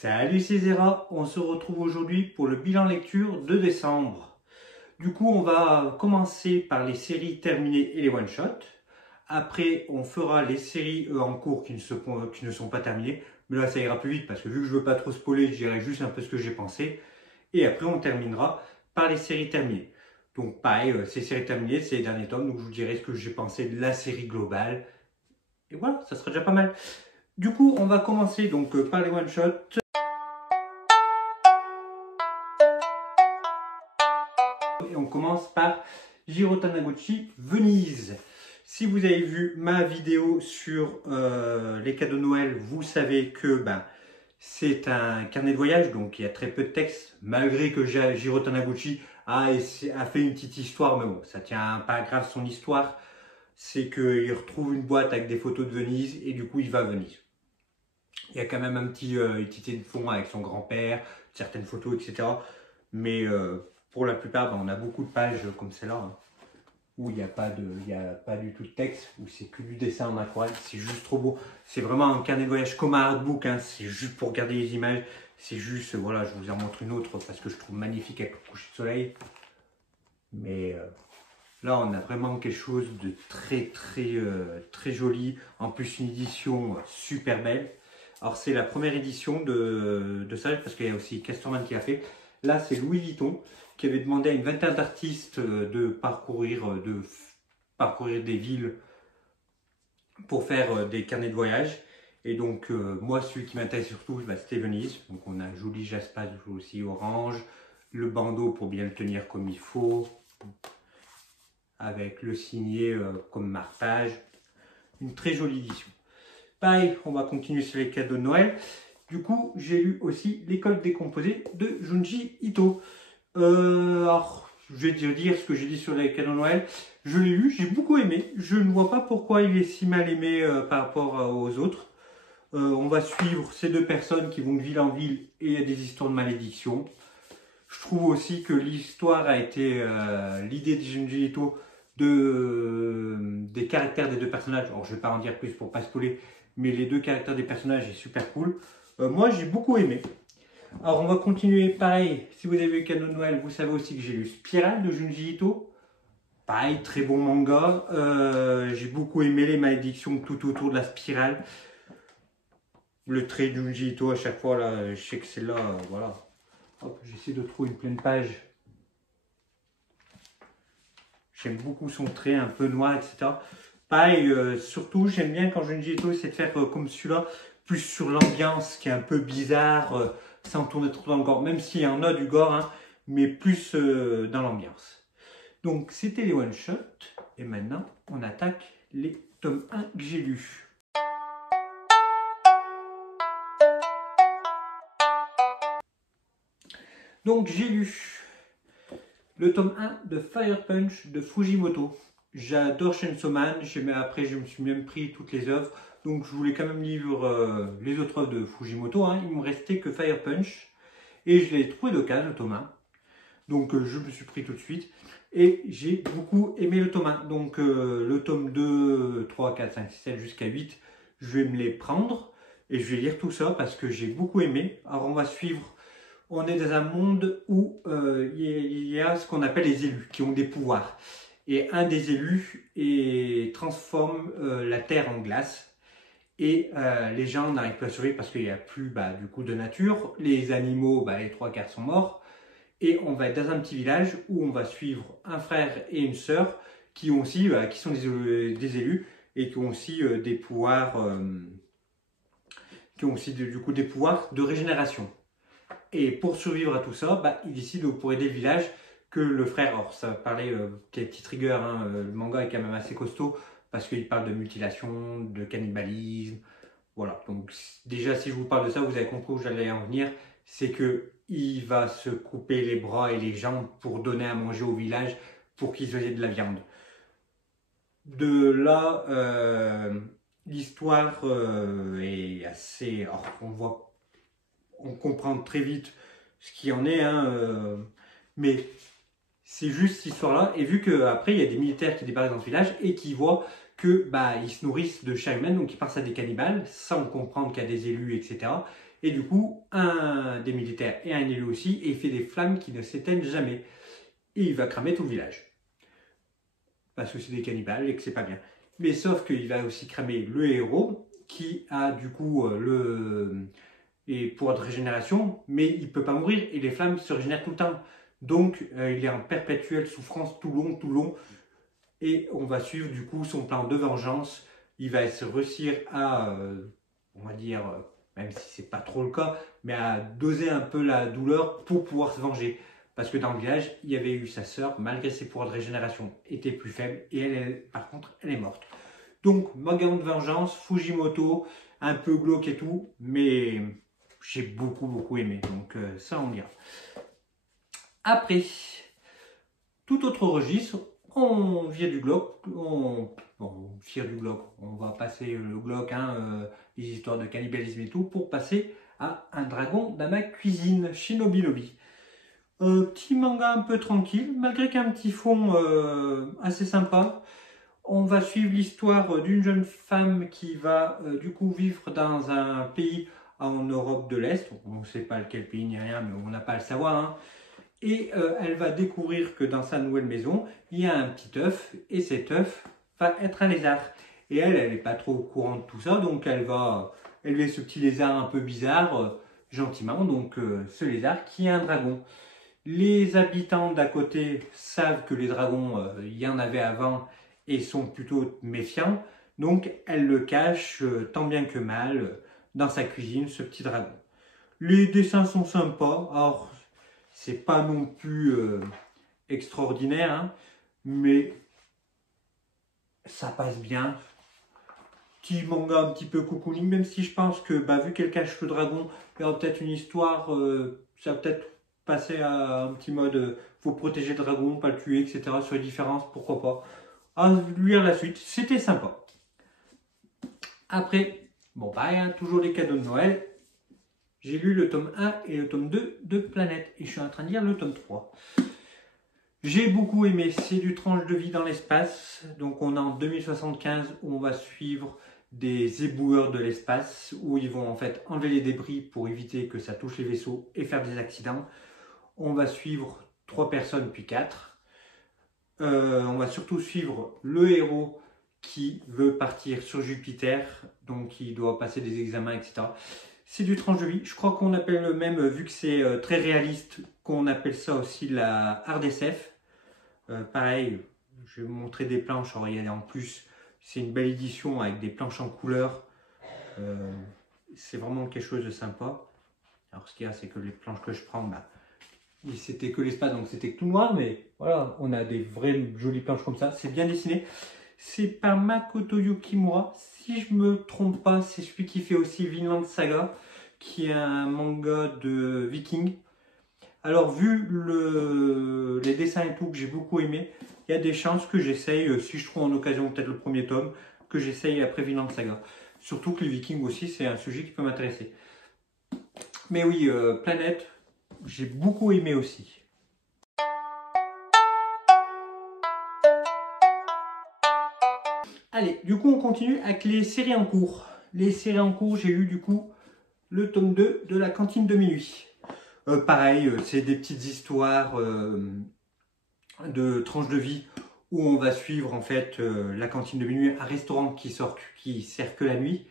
Salut, c'est Zera, on se retrouve aujourd'hui pour le bilan lecture de décembre. Du coup, on va commencer par les séries terminées et les one-shots. Après, on fera les séries en cours qui ne sont pas terminées. Mais là, ça ira plus vite parce que vu que je ne veux pas trop spoiler, je dirai juste un peu ce que j'ai pensé. Et après, on terminera par les séries terminées. Donc pareil, ces séries terminées, c'est les derniers tomes. Donc je vous dirai ce que j'ai pensé de la série globale. Et voilà, ça sera déjà pas mal. Du coup, on va commencer donc par les one-shots. Et on commence par Jiro Taniguchi, Venise. Si vous avez vu ma vidéo sur les cadeaux de Noël, vous savez que c'est un carnet de voyage, donc il y a très peu de texte, malgré que Jiro Taniguchi a fait une petite histoire, mais bon, ça tient pas grave son histoire. C'est qu'il retrouve une boîte avec des photos de Venise et du coup il va à Venise. Il y a quand même une petite de fond avec son grand-père, certaines photos, etc. Mais pour la plupart, on a beaucoup de pages comme celle-là, où il n'y a pas du tout de texte, où c'est que du dessin en aquarelle. C'est juste trop beau. C'est vraiment un carnet de voyage comme un artbook, c'est juste pour regarder les images. C'est juste, voilà, je vous en montre une autre parce que je trouve magnifique avec le coucher de soleil. Mais là, on a vraiment quelque chose de très joli. En plus, une édition super belle. Alors, c'est la première édition de ça, parce qu'il y a aussi Casterman qui l'a fait. Là, c'est Louis Vuitton qui avait demandé à une vingtaine d'artistes de parcourir des villes pour faire des carnets de voyage. Et donc, moi, celui qui m'intéresse surtout, c'était Venise. Donc, on a joli Jaspas aussi orange, le bandeau pour bien le tenir comme il faut, avec le signet comme marque-page. Une très jolie édition. Pareil, on va continuer sur les cadeaux de Noël. Du coup, j'ai lu aussi L'école décomposée de Junji Ito. Alors, je vais te dire ce que j'ai dit sur les cadeaux de Noël. Je l'ai lu, j'ai beaucoup aimé. Je ne vois pas pourquoi il est si mal aimé par rapport aux autres. On va suivre ces deux personnes qui vont de ville en ville et il y a des histoires de malédiction. Je trouve aussi que l'histoire a été l'idée de Junji Ito des caractères des deux personnages. Alors, je ne vais pas en dire plus pour ne pas spoiler, mais les deux caractères des personnages est super cool. Moi, j'ai beaucoup aimé. Alors, on va continuer. Pareil, si vous avez vu le cadeau de Noël, vous savez aussi que j'ai lu Spirale de Junji Ito. Pareil, très bon manga. J'ai beaucoup aimé les malédictions tout autour de la spirale. Le trait de Junji Ito à chaque fois, là, je sais que c'est là, voilà. Hop, j'essaie de trouver une pleine page. J'aime beaucoup son trait un peu noir, etc. Pareil, surtout, j'aime bien quand Junji Ito essaie de faire comme celui-là, plus sur l'ambiance qui est un peu bizarre, sans tourner trop dans le gore, même s'il y en a du gore, mais plus dans l'ambiance. Donc, c'était les one-shots. Et maintenant, on attaque les tomes 1 que j'ai lus. Donc, j'ai lu le tome 1 de Fire Punch de Fujimoto. J'adore Chainsaw Man, après je me suis même pris toutes les œuvres, donc je voulais quand même lire les autres œuvres de Fujimoto, il me restait que Fire Punch, et je l'ai trouvé d'occasion le tome 1, donc je me suis pris tout de suite, et j'ai beaucoup aimé le tome 1, donc le tome 2, 3, 4, 5, 6, 7 jusqu'à 8, je vais me les prendre, et je vais lire tout ça parce que j'ai beaucoup aimé. Alors on va suivre. On est dans un monde où il y a ce qu'on appelle les élus, qui ont des pouvoirs. Et un des élus transforme la terre en glace. Et les gens n'arrivent plus à survivre parce qu'il n'y a plus du coup de nature. Les animaux, les trois quarts sont morts. Et on va être dans un petit village où on va suivre un frère et une sœur qui ont aussi, qui sont des élus et qui ont aussi des pouvoirs, du coup des pouvoirs de régénération. Et pour survivre à tout ça, il décide pour aider le village que le frère, alors ça parlait, petit trigger, le manga est quand même assez costaud parce qu'il parle de mutilation, de cannibalisme, voilà. Donc déjà si je vous parle de ça, vous avez compris où j'allais en venir, c'est que il va se couper les bras et les jambes pour donner à manger au village pour qu'ils aient de la viande. De là, l'histoire est assez, alors on comprend très vite ce qu'il en est, mais c'est juste cette histoire-là. Et vu qu'après, il y a des militaires qui débarquent dans ce village et qui voient que ils se nourrissent de chair humaine, donc ils pensent à des cannibales, sans comprendre qu'il y a des élus, etc. Et du coup, un des militaires et un élu aussi, et il fait des flammes qui ne s'éteignent jamais. Et il va cramer tout le village. Parce que c'est des cannibales et que c'est pas bien. Mais sauf qu'il va aussi cramer le héros, qui a du coup et pouvoir de régénération, mais il ne peut pas mourir et les flammes se régénèrent tout le temps. Donc il est en perpétuelle souffrance tout long, et on va suivre du coup son plan de vengeance. Il va se réussir à, on va dire, même si c'est pas trop le cas, mais à doser un peu la douleur pour pouvoir se venger. Parce que dans le village, il y avait eu sa sœur, malgré ses pouvoirs de régénération, était plus faible, et elle, par contre, elle est morte. Donc, manga de vengeance, Fujimoto, un peu glauque et tout, mais j'ai beaucoup aimé, donc ça on dira. Après, tout autre registre, on vire du glauque, on vire du glauque, on va passer le glauque, les histoires de cannibalisme et tout, pour passer à un dragon dans ma cuisine, Shinobi Lobby. Petit manga un peu tranquille, malgré qu'un petit fond assez sympa. On va suivre l'histoire d'une jeune femme qui va du coup vivre dans un pays en Europe de l'Est. On ne sait pas lequel pays ni rien, mais on n'a pas à le savoir. Hein. Et elle va découvrir que dans sa nouvelle maison, il y a un petit œuf. Et cet œuf va être un lézard. Et elle n'est pas trop au courant de tout ça. Donc elle va élever ce petit lézard un peu bizarre, gentiment. Donc ce lézard qui est un dragon. Les habitants d'à côté savent que les dragons, il y en avait avant et sont plutôt méfiants. Donc elle le cache tant bien que mal dans sa cuisine, ce petit dragon. Les dessins sont sympas. Alors, c'est pas non plus extraordinaire, hein, mais ça passe bien. Petit manga un petit peu cocooning, même si je pense que vu qu'elle cache le dragon, il y aura peut-être une histoire, ça va peut-être passer à un petit mode faut protéger le dragon, pas le tuer, etc. Sur les différences, pourquoi pas. À lire la suite, c'était sympa. Après, bon pareil, hein, toujours les cadeaux de Noël. J'ai lu le tome 1 et le tome 2 de Planète et je suis en train de lire le tome 3. J'ai beaucoup aimé, c'est du tranche de vie dans l'espace. Donc on est en 2075 où on va suivre des éboueurs de l'espace où ils vont en fait enlever les débris pour éviter que ça touche les vaisseaux et faire des accidents. On va suivre 3 personnes puis 4. On va surtout suivre le héros qui veut partir sur Jupiter, donc il doit passer des examens, etc. C'est du tranche de vie. Je crois qu'on appelle le même, vu que c'est très réaliste, qu'on appelle ça aussi la hard SF. Pareil, je vais vous montrer des planches. Alors, il y a en plus, c'est une belle édition avec des planches en couleur. C'est vraiment quelque chose de sympa. Alors, ce qu'il y a, c'est que les planches que je prends, c'était que l'espace, donc c'était tout noir. Mais voilà, on a des vraies jolies planches comme ça. C'est bien dessiné. C'est par Makoto Yukimura. Si je me trompe pas, c'est celui qui fait aussi Vinland Saga, qui est un manga de viking. Alors, vu les dessins et tout que j'ai beaucoup aimé, il y a des chances que j'essaye, si je trouve en occasion peut-être le premier tome, que j'essaye après Vinland Saga. Surtout que les Vikings aussi, c'est un sujet qui peut m'intéresser. Mais oui, Planète, j'ai beaucoup aimé aussi. Allez, du coup, on continue avec les séries en cours. Les séries en cours, j'ai lu du coup le tome 2 de La Cantine de minuit. Pareil, c'est des petites histoires de tranches de vie où on va suivre en fait La Cantine de minuit, un restaurant qui sert que la nuit.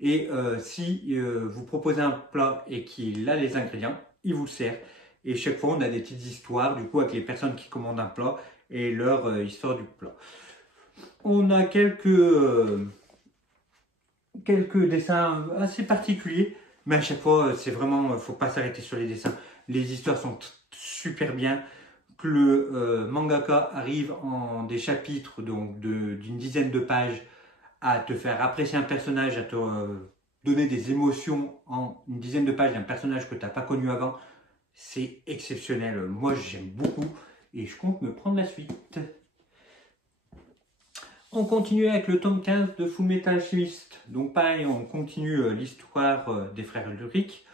Et si vous proposez un plat et qu'il a les ingrédients, il vous le sert. Et chaque fois, on a des petites histoires du coup avec les personnes qui commandent un plat et leur histoire du plat. On a quelques dessins assez particuliers, mais à chaque fois, c'est vraiment, faut pas s'arrêter sur les dessins. Les histoires sont super bien. Que le mangaka arrive en des chapitres donc d'une dizaine de pages à te faire apprécier un personnage, à te donner des émotions en une dizaine de pages d'un personnage que tu n'as pas connu avant, c'est exceptionnel. Moi, j'aime beaucoup et je compte me prendre la suite. On continue avec le tome 15 de Fullmetal Alchemist. Donc pareil, on continue l'histoire des frères Ulrich.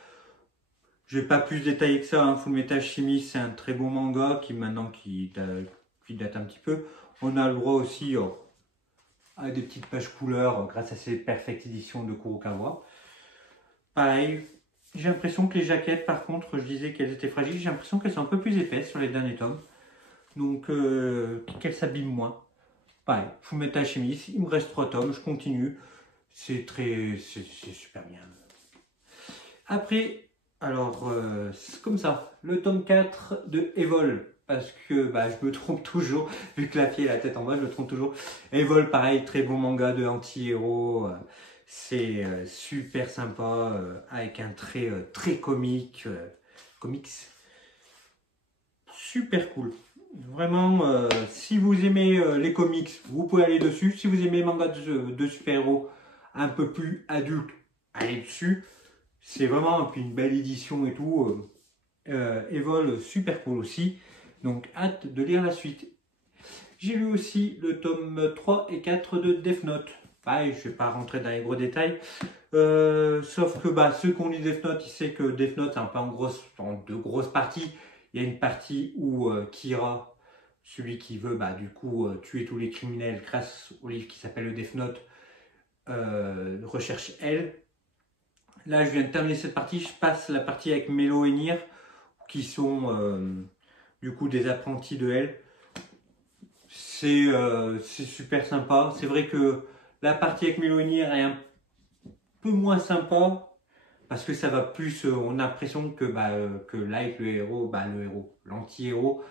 Je ne vais pas plus détailler que ça, hein. Fullmetal Alchemist, c'est un très bon manga qui date un petit peu. On a le droit aussi à des petites pages couleurs grâce à ces perfectes éditions de Kurokawa. Pareil, J'ai l'impression que les jaquettes, par contre, je disais qu'elles étaient fragiles, j'ai l'impression qu'elles sont un peu plus épaisses sur les derniers tomes. Donc, qu'elles s'abîment moins. Pareil, je vous mets Alchimiste, il me reste 3 tomes, je continue. C'est super bien. Après, alors, c'est comme ça, le tome 4 de Evol. Parce que bah, je me trompe toujours, vu que la fille a la tête en bas, je me trompe toujours. Evol, pareil, très bon manga de anti-héros. C'est super sympa, avec un trait très comique. Comics. Super cool. Vraiment, si vous aimez les comics, vous pouvez aller dessus. Si vous aimez les mangas de super-héros un peu plus adultes, allez dessus. C'est vraiment une belle édition et tout. Evol, super cool aussi. Donc, hâte de lire la suite. J'ai lu aussi le tome 3 et 4 de Death Note. Pareil, je ne vais pas rentrer dans les gros détails. Sauf que bah, ceux qui ont lu Death Note, ils savent que Death Note, c'est un peu en de grosses parties. Il y a une partie où Kira, celui qui veut bah, du coup tuer tous les criminels grâce au livre qui s'appelle le Death Note, recherche elle. Là, je viens de terminer cette partie. Je passe la partie avec Melo et Nier, qui sont du coup des apprentis de elle. C'est super sympa. C'est vrai que la partie avec Melo et Nier est un peu moins sympa. Parce que ça va plus, on a l'impression que, Light, l'anti-héros,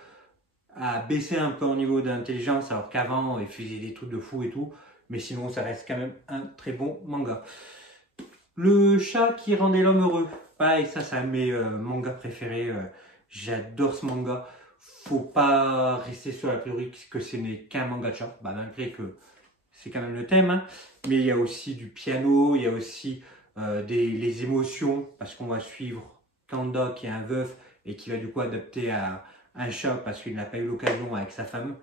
a baissé un peu au niveau d'intelligence, alors qu'avant, il faisait des trucs de fou et tout. Mais sinon, ça reste quand même un très bon manga. Le chat qui rendait l'homme heureux. Pareil, ça, c'est un de mes mangas préférés. J'adore ce manga. Faut pas rester sur la théorie que ce n'est qu'un manga de chat. Bah, malgré que c'est quand même le thème. Hein. Mais il y a aussi du piano, il y a aussi les émotions. Parce qu'on va suivre Kanda qui est un veuf et qui va du coup adapter à un chat parce qu'il n'a pas eu l'occasion avec sa femme.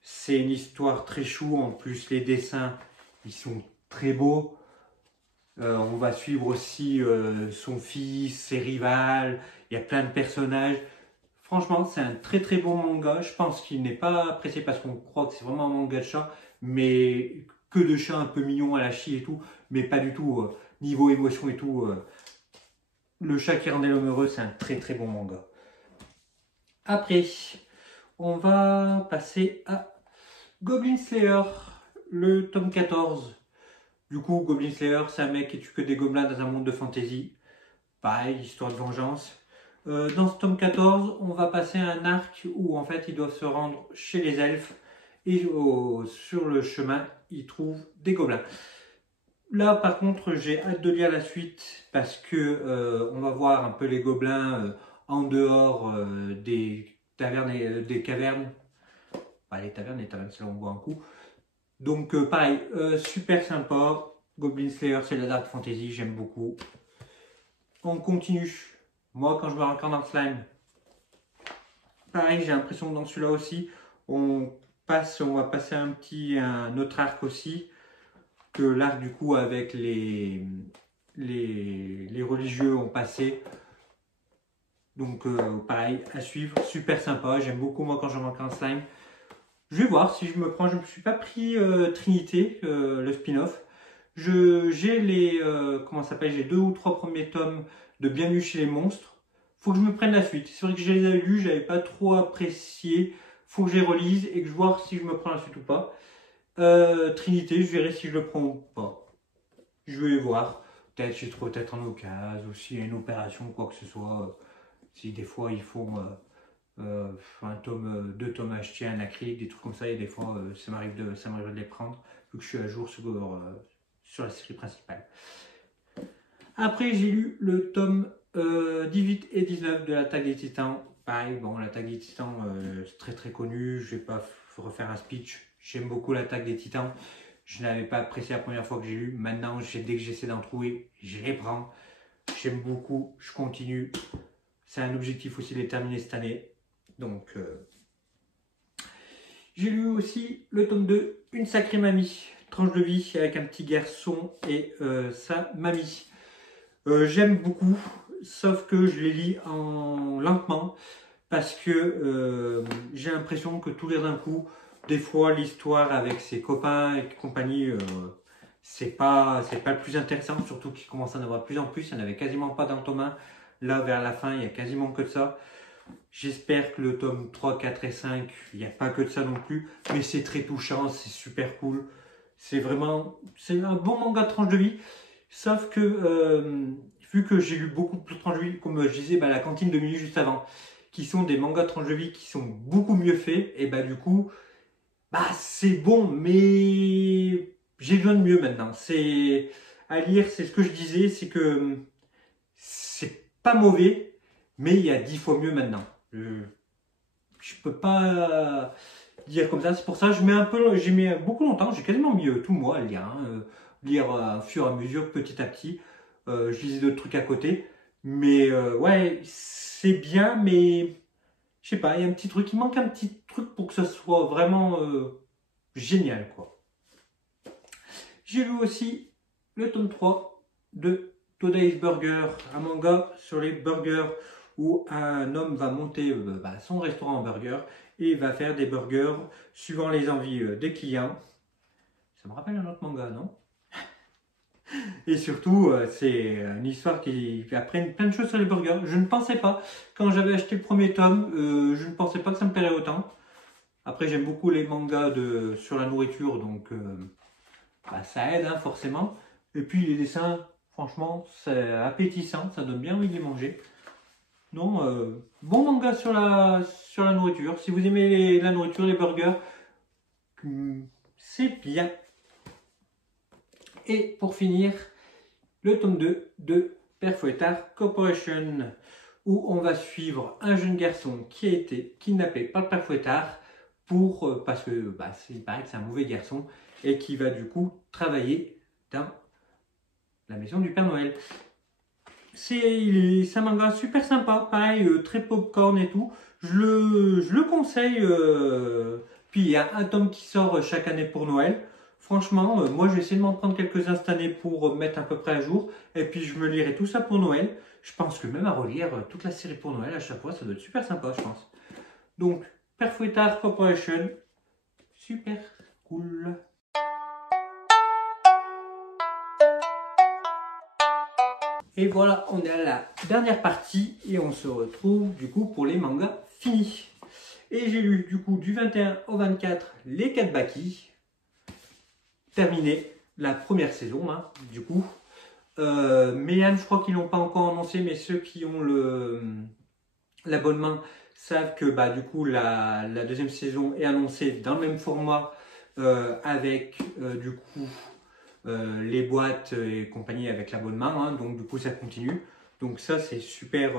C'est une histoire très chou. En plus, les dessins, ils sont très beaux. On va suivre aussi son fils, ses rivales, il y a plein de personnages. Franchement, c'est un très très bon manga. Je pense qu'il n'est pas apprécié parce qu'on croit que c'est vraiment un manga de chat, mais que de chats un peu mignons à la chie et tout, mais pas du tout niveau émotion et tout. Le chat qui rendait l'homme heureux, c'est un très très bon manga. Après, on va passer à Goblin Slayer, le tome 14. Du coup, Goblin Slayer, c'est un mec qui tue que des gobelins dans un monde de fantasy. Pareil, histoire de vengeance. Dans ce tome 14, on va passer à un arc où en fait ils doivent se rendre chez les elfes et sur le chemin, ils trouvent des gobelins. Là, par contre, j'ai hâte de lire la suite parce que on va voir un peu les gobelins en dehors des tavernes et des cavernes. Pas les tavernes, c'est là où on boit un coup. Donc pareil, super sympa. Goblin Slayer, c'est la Dark Fantasy, j'aime beaucoup. On continue. Moi, quand je me rencontre dans le slime, pareil, j'ai l'impression que dans celui-là aussi, on va passer un autre arc aussi, que l'arc du coup avec les religieux ont passé. Donc pareil, à suivre, super sympa, j'aime beaucoup moi quand je me rencontre dans slime. Je vais voir si je me prends, je ne me suis pas pris Trinité, le spin-off. J'ai les, comment ça s'appelle, j'ai 2 ou 3 premiers tomes de Bienvenue chez les monstres. Faut que je me prenne la suite. C'est vrai que je les ai lus, j'avais pas trop apprécié. Faut que je les relise et que je vois si je me prends la suite ou pas. Trinité, je verrai si je le prends ou pas. Je vais voir. Peut-être j'ai trouvé peut-être en occasion, ou s'il y a une opération, quoi que ce soit. Si des fois ils font un tome, 2 tomes achetés, un acrylique, des trucs comme ça, et des fois ça m'arrive de les prendre, vu que je suis à jour sur la série principale. Après, j'ai lu le tome 18 et 19 de l'Attaque des Titans. Pareil, bon, l'Attaque des Titans, c'est très très connu, je ne vais pas refaire un speech. J'aime beaucoup l'Attaque des Titans. Je n'avais pas apprécié la première fois que j'ai lu. Maintenant, dès que j'essaie d'en trouver, je les prends. J'aime beaucoup, je continue. C'est un objectif aussi de les terminer cette année. Donc, j'ai lu aussi le tome 2, Une sacrée mamie. Tranche de vie avec un petit garçon et sa mamie. J'aime beaucoup, sauf que je les lis lentement parce que j'ai l'impression que tout d'un coup, des fois l'histoire avec ses copains et compagnie, c'est pas le plus intéressant, surtout qu'il commence à en avoir de plus en plus. Il n'y en avait quasiment pas dans le tome 1. Là, vers la fin, il y a quasiment que de ça. J'espère que le tome 3, 4 et 5, il n'y a pas que de ça non plus. Mais c'est très touchant, c'est super cool. C'est un bon manga de tranche de vie. Sauf que, vu que j'ai lu beaucoup de tranches de vie, comme je disais, la cantine de minuit juste avant, qui sont des mangas de tranche de vie qui sont beaucoup mieux faits, et du coup, c'est bon, mais j'ai besoin de mieux maintenant. C'est à lire, c'est ce que je disais, c'est que c'est pas mauvais, mais il y a 10 fois mieux maintenant. Je peux pas dire comme ça. C'est pour ça que j'ai mis beaucoup longtemps, j'ai quasiment mis tout le mois à lire. Lire au fur et à mesure, petit à petit. Je lisais d'autres trucs à côté. Mais ouais, c'est bien, mais je sais pas, il y a un petit truc, il manque un petit truc pour que ce soit vraiment génial, quoi. J'ai lu aussi le tome 3 de Today's Burger, un manga sur les burgers où un homme va monter son restaurant en burger et va faire des burgers suivant les envies des clients. Ça me rappelle un autre manga, non? Et surtout, c'est une histoire qui apprend plein de choses sur les burgers. Je ne pensais pas, quand j'avais acheté le premier tome, je ne pensais pas que ça me plairait autant. Après, j'aime beaucoup les mangas sur la nourriture, donc ça aide forcément. Et puis les dessins, franchement, c'est appétissant, ça donne bien envie de les manger. Non, bon manga sur la nourriture. Si vous aimez la nourriture, les burgers, c'est bien. Et pour finir, le tome 2 de Père Fouettard Corporation, où on va suivre un jeune garçon qui a été kidnappé par le Père Fouettard parce que il paraît que c'est un mauvais garçon et qui va du coup travailler dans la maison du Père Noël. C'est un manga super sympa, pareil, très popcorn et tout. Je le conseille. Puis il y a un tome qui sort chaque année pour Noël. Franchement, moi je vais essayer de m'en prendre quelques instantanés pour mettre à peu près à jour. Et puis je me lirai tout ça pour Noël. Je pense que même à relire toute la série pour Noël à chaque fois, ça doit être super sympa, je pense. Donc, Père Fouettard Corporation, super cool. Et voilà, on est à la dernière partie et on se retrouve du coup pour les mangas finis. Et j'ai lu du coup du 21 au 24 les 4 Baki. Terminé la première saison du coup. Meian, je crois qu'ils l'ont pas encore annoncé, mais ceux qui ont l'abonnement savent que du coup la deuxième saison est annoncée dans le même format avec du coup les boîtes et compagnie avec l'abonnement, donc du coup ça continue. Donc ça c'est super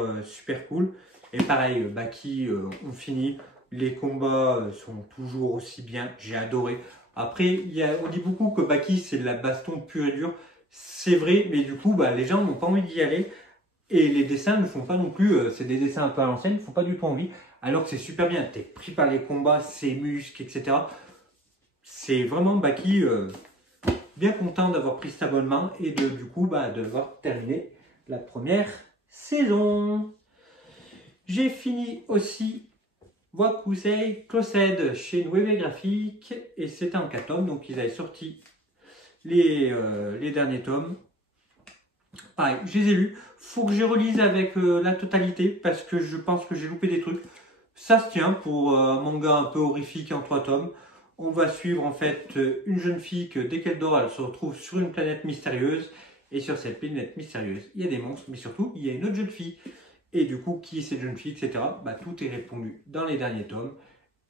cool. Et pareil, Baki, on finit. Les combats sont toujours aussi bien, j'ai adoré. Après, on dit beaucoup que Baki c'est de la baston pure et dure. C'est vrai, mais du coup les gens n'ont pas envie d'y aller. Et les dessins ne font pas non plus, c'est des dessins un peu à l'ancienne, ne font pas du tout envie. Alors que c'est super bien, t'es pris par les combats, ses muscles, etc. C'est vraiment Baki, bien content d'avoir pris cet abonnement et du coup d'avoir terminé la première saison. J'ai fini aussi Wakusei Closed chez Nueve Graphics et c'était en 4 tomes, donc ils avaient sorti les derniers tomes. Pareil, je les ai lus. Faut que je relise avec la totalité parce que je pense que j'ai loupé des trucs. Ça se tient pour un manga un peu horrifique en 3 tomes. On va suivre en fait une jeune fille que dès qu'elle dort, elle se retrouve sur une planète mystérieuse. Et sur cette planète mystérieuse, il y a des monstres, mais surtout, il y a une autre jeune fille. Et du coup, qui est cette jeune fille, etc. Tout est répondu dans les derniers tomes.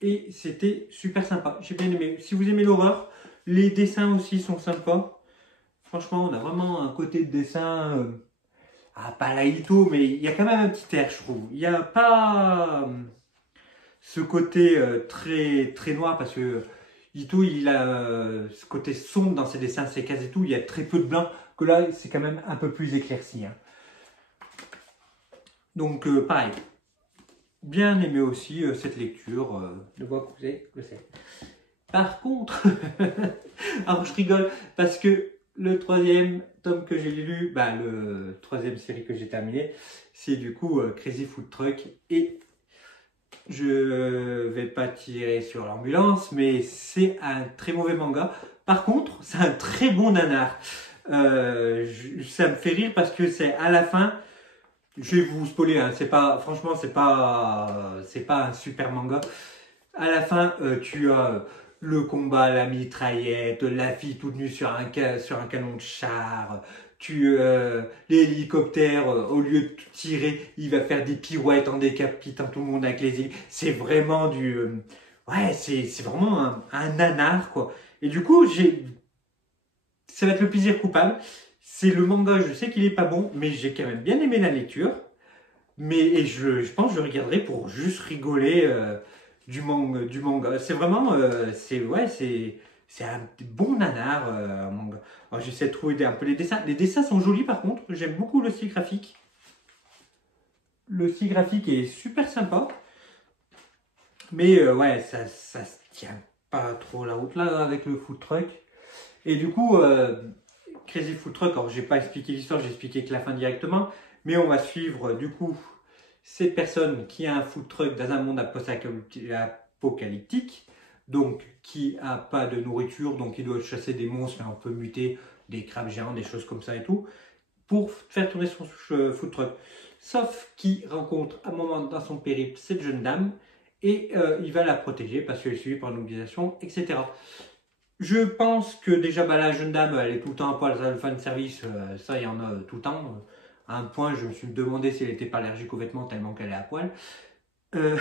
Et c'était super sympa. J'ai bien aimé. Si vous aimez l'horreur, les dessins aussi sont sympas. Franchement, on a vraiment un côté de dessin, pas la Ito, mais il y a quand même un petit air, je trouve. Il n'y a pas ce côté très, très noir, parce que Ito, il a ce côté sombre dans ses dessins, ses cases et tout. Il y a très peu de blanc, que là, c'est quand même un peu plus éclairci. Donc, pareil. Bien aimé aussi cette lecture de Wakusei Closed. Par contre, alors je rigole, parce que le troisième tome que j'ai lu, le troisième série que j'ai terminé, c'est du coup Crazy Food Truck. Et je vais pas tirer sur l'ambulance, mais c'est un très mauvais manga. Par contre, c'est un très bon nanar. Ça me fait rire parce que c'est à la fin, je vais vous spoiler, hein, c'est pas, franchement, c'est pas un super manga. À la fin, tu as le combat, la mitraillette, la fille toute nue sur un canon de char. L'hélicoptère, au lieu de tirer, il va faire des pirouettes en décapitant tout le monde avec les ailes. C'est vraiment ouais, c'est vraiment un nanar, quoi. Et du coup, ça va être le plaisir coupable. C'est le manga, je sais qu'il est pas bon, mais j'ai quand même bien aimé la lecture. Et je pense que je regarderai pour juste rigoler du manga. C'est vraiment, ouais, c'est un bon nanar, un manga. Alors j'essaie de trouver un peu les dessins. Les dessins sont jolis par contre. J'aime beaucoup le style graphique. Le style graphique est super sympa. Mais ouais, ça se tient pas trop la route là avec le food truck. Et du coup, Crazy Food Truck, alors j'ai pas expliqué l'histoire, j'ai expliqué que la fin directement. Mais on va suivre du coup cette personne qui a un food truck dans un monde apocalyptique, donc qui a pas de nourriture, donc il doit chasser des monstres un peu mutés, des crabes géants, des choses comme ça et tout, pour faire tourner son food truck. Sauf qu'il rencontre à un moment dans son périple cette jeune dame et il va la protéger parce qu'elle est suivie par une organisation, etc. Je pense que déjà la jeune dame elle est tout le temps à poil, ça le fan service, ça il y en a tout le temps. À un point, je me suis demandé si elle n'était pas allergique aux vêtements tellement qu'elle est à poil. Il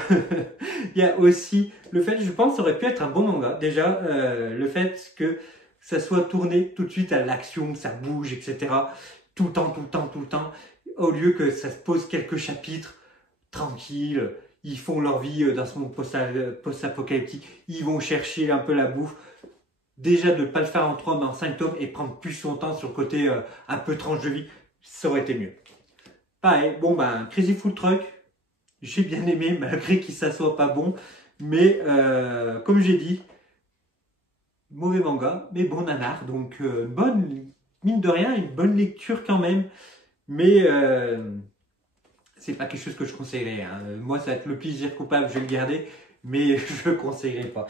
y a aussi le fait, je pense, ça aurait pu être un bon manga. Déjà, le fait que ça soit tourné tout de suite à l'action, ça bouge, etc. Tout le temps, tout le temps, tout le temps. Au lieu que ça se pose quelques chapitres tranquilles. Ils font leur vie dans ce monde post-apocalyptique. Ils vont chercher un peu la bouffe. Déjà, de ne pas le faire en 3 mais en 5 tomes et prendre plus son temps sur le côté un peu tranche de vie, ça aurait été mieux. Pareil, bon Crazy Food Truck, j'ai bien aimé malgré qu'il ne soit pas bon. Mais comme j'ai dit, mauvais manga, mais bon nanar. Donc bonne, mine de rien, une bonne lecture quand même. Mais c'est pas quelque chose que je conseillerais. Hein. Moi, ça va être le plaisir coupable, je vais le garder. Mais je ne le conseillerais pas.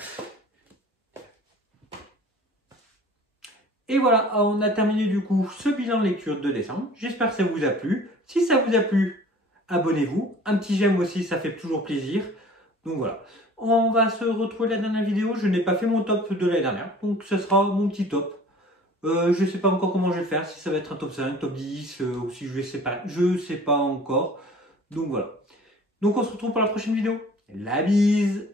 Et voilà, on a terminé du coup ce bilan de lecture de décembre. J'espère que ça vous a plu. Si ça vous a plu, abonnez-vous. Un petit j'aime aussi, ça fait toujours plaisir. Donc voilà. On va se retrouver la dernière vidéo. Je n'ai pas fait mon top de l'année dernière. Donc ce sera mon petit top. Je ne sais pas encore comment je vais le faire. Si ça va être un top 5, top 10 ou si je vais séparer. Je ne sais pas encore. Donc voilà. Donc on se retrouve pour la prochaine vidéo. La bise!